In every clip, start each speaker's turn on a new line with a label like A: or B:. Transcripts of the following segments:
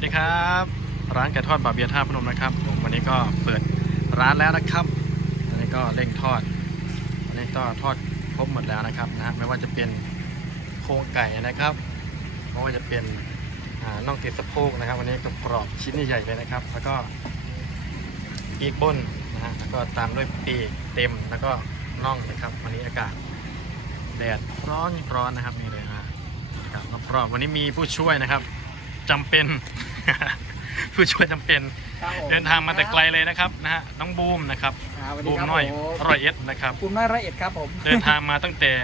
A: ดีครับร้านไก่ทอดบาเบียท่าพนมนะครับผมวันนี้ก็เปิดร้านแล้วนะครับอันนี้ก็เร่งทอดอันนี้ก็ทอดครบหมดแล้วนะครับไม่ว่าจะเป็นโครงไก่นะครับไม่ว่าจะเป็นน่องติดสะโพกนะครับวันนี้ก็กรอบชิ้นใหญ่ๆเลยนะครับแล้วก็ปีกบนแล้วก็ตามด้วยปีกเต็มแล้วก็น่องนะครับวันนี้อากาศแดดร้อนนะครับนี่เลยนะครับรอบๆวันนี้มีผู้ช่วยนะครับจำเป็น ผู้ช่วยจำเป็นเดินทางมาแต่ไกลเลยนะครับน้องบูมนะครับบูมน้อย101นะครับ
B: บูมน้อย101ครับผม
A: เดินทางมาตั้งแต่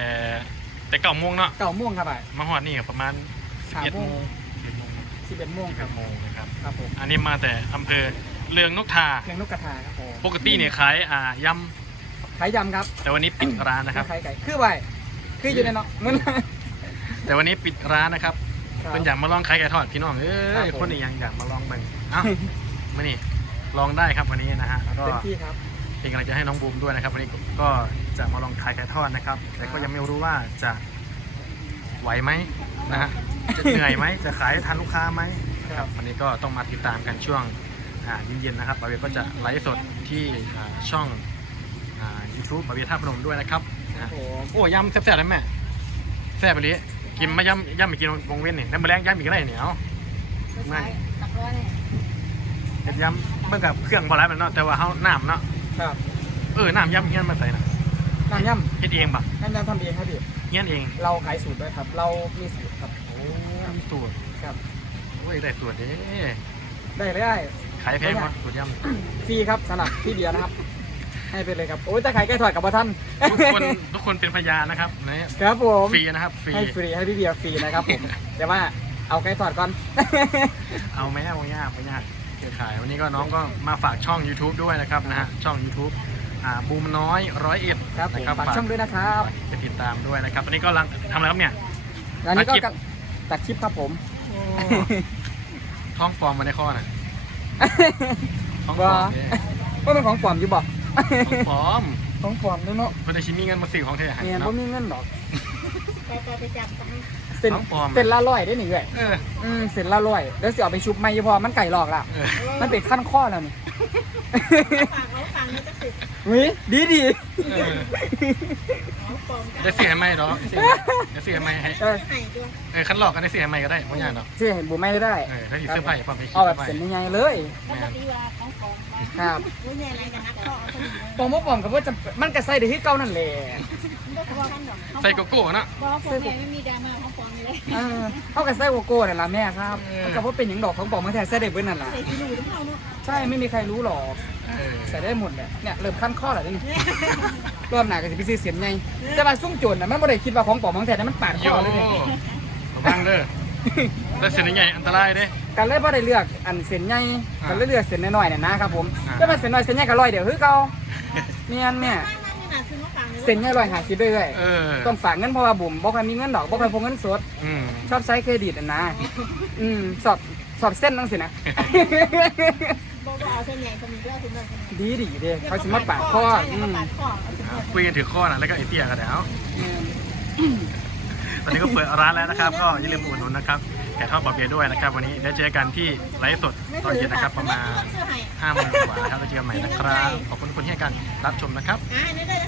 A: 9 โมงเนาะ
B: 9 โมงครับ
A: มาฮอดนี่ประมาณ11 โมง
B: 11 โมงครับครับผม
A: อันนี้มาแต่อำเภอเรืองนกทา
B: เรืองนกกระทาครับผม
A: ปกติเนี่ยขายย
B: ำครับ
A: แต่วันนี้ปิดร้านนะครับ
B: ขายไก่คือไว้คืออยู่ในเนาะมัน
A: แต่วันนี้ปิดร้านนะครับเป็นอยากมาลองขายไก่ทอดพี่น้องคนนี้ยังอยากมาลองบ้างมานี่ลองได้ครับวันนี้นะฮะแล้วก็
B: เป็นที่ครับ
A: เป็นกำลังใจให้น้องบูมด้วยนะครับวันนี้ก็จะมาลองขายไก่ทอดนะครับแต่ก็ยังไม่รู้ว่าจะไหวไหมนะฮะจะเหนื่อยไหมจะขายทันลูกค้าไหมครับวันนี้ก็ต้องมาติดตามกันช่วงเย็นๆนะครับบาเบียก็จะไลฟ์สดที่ช่องYouTube บาเบียท่าพนมด้วยนะครับโอ้ยำแซ่บๆเลยแม่แซ่บไปเลยกินมายำอีกกินวงเว้นนี่น้ำแมลงยำอีกอะไรเหนียวไม่เห็ดยำเมื่อกับเครื่องบอลไลมันเนาะแต่ว่าเขาน้ำเนาะ
B: ครับ
A: น้ำยำเฮี้ยนมาใส่นะ
B: น้ำยำ
A: เฮ็ดเองปะ
B: น้ำยำทำเองครับพี่
A: เฮี้ยนเอง
B: เราขายสูตรด้วยครับเรามีสูตรครับ
A: โอ้มีสูตร
B: ครับ
A: โอ้ยได้สูตร
B: ได้เลย
A: ขายแพงมั้ยสูตรย
B: ำฟรีครับสำหรับพี่เดียนะครับให้ไปเลยครับโอ้ยแต่ขายไก่ทอดกับท่าน
A: ทุกคนเป็นพยานนะครับ
B: ครับผม
A: ฟรีนะครับฟรี
B: ให้ฟรีให้พี่เดียฟรีนะครับผมแต่ว่าเอาไก่ทอดก่อน
A: เอาไหมไม่ยากเครือข่ายวันนี้ก็น้องก็มาฝากช่อง YouTube ด้วยนะครับช่อง YouTube บูมน้อย101
B: ครับฝากช่องด้วยนะครับ
A: ไปติดตามด้วยนะครับตอนนี้ก็กำลังทำอะไรครับเนี่ย
B: อันนี้ก็ตัดคลิปครับผม
A: ท้องปลอมมาในข้อน่ะ
B: ท้องปลอมก็เป็นของปลอมอยู่บ่
A: ของปลอม
B: ด้วยเนาะ
A: คนได้ชิ้นมีเงินมาซื้อของเธอ
B: เนี่ยบ่มีเงินหรอก
C: ไปจับ
B: เส้นละ100ได้หนิเว้ยเส้นละ100เดี๋ยวสิเอาไปชุบไม่พอมันไก่หลอกละมันเป็นขั้นข้อแล้วนี่
C: ฟังแล้วจะสึก
B: ดี
A: ได้เสียไหมหรอได้เสียไหมให้ขั้นหลอกก็ได้เสียไหมก็ได้ไม่ยากหรอก
B: เสียเห็นบูไม่ได้
A: ถ้าติดเสื้อผ้าพอไป
B: เอาแบบเส้นใหญ่เลยครับปอมว่าปอมกับว่าจะมันกระใส่เดี๋ยวที่เก้านั่นแหละ
A: ใส่โกโก้นะ
C: ไม่มีดราม่าของปอมเลย
B: เขากระใส่โกโก้เนี่ยละแม่ครับมันกับว่าเป็นอย่างดอกของปอมเมื่อแท้ใส่ได้เบิ้ลนั่นแหละใช่ไม่มีใครรู้หรอกใส่ได้หมดแหละเนี่ยเริ่มขั้นข้อแล้วนี่เริ่มหนักก็จะไปซื้อเสียนไงแต่ว่าซุ่มโจรนะมันไม่ได้คิดว่าของปอมของแท้มันปาดข้อเลยเนี่ย
A: ระวังเด้อแต่เส้นใหญ่อันตรายเด้
B: กันเลยพอได้เลือกอันเส้นใหญ่กันเลยเลือกเส้นน้อยๆเนี่ยนะครับผมถ้ามันเส้นน้อยเส้นใหญ่ก็100เดี๋ยวคือเก่าเนี่ยเส้นใหญ่150เรื่อยๆต้องฝากเงินเพราะว่าบุ๋มบอกให้มีเงินดอกบอกให้พกเงินสดชอบใช้เครดิตนะสอบเส้นนั่งสินะดีเด้เขาสามารถปาดข้อ
A: คุยกันถือข้อนะแล้วก็ไอเตี้ยกันแล้วตอนนี้ก็เปิดร้านแล้วนะครับก็อย่าลืมอุดหนุนนะครับแกะทอดบาเบียด้วยนะครับวันนี้ได้เจอกันที่ไลฟ์สดตอนเย็นนะครับประมาณ5 โมงกว่านะครับแล้วเจอกันใหม่นะครับขอบคุณทุกคนที่ให้การรับชมนะครับ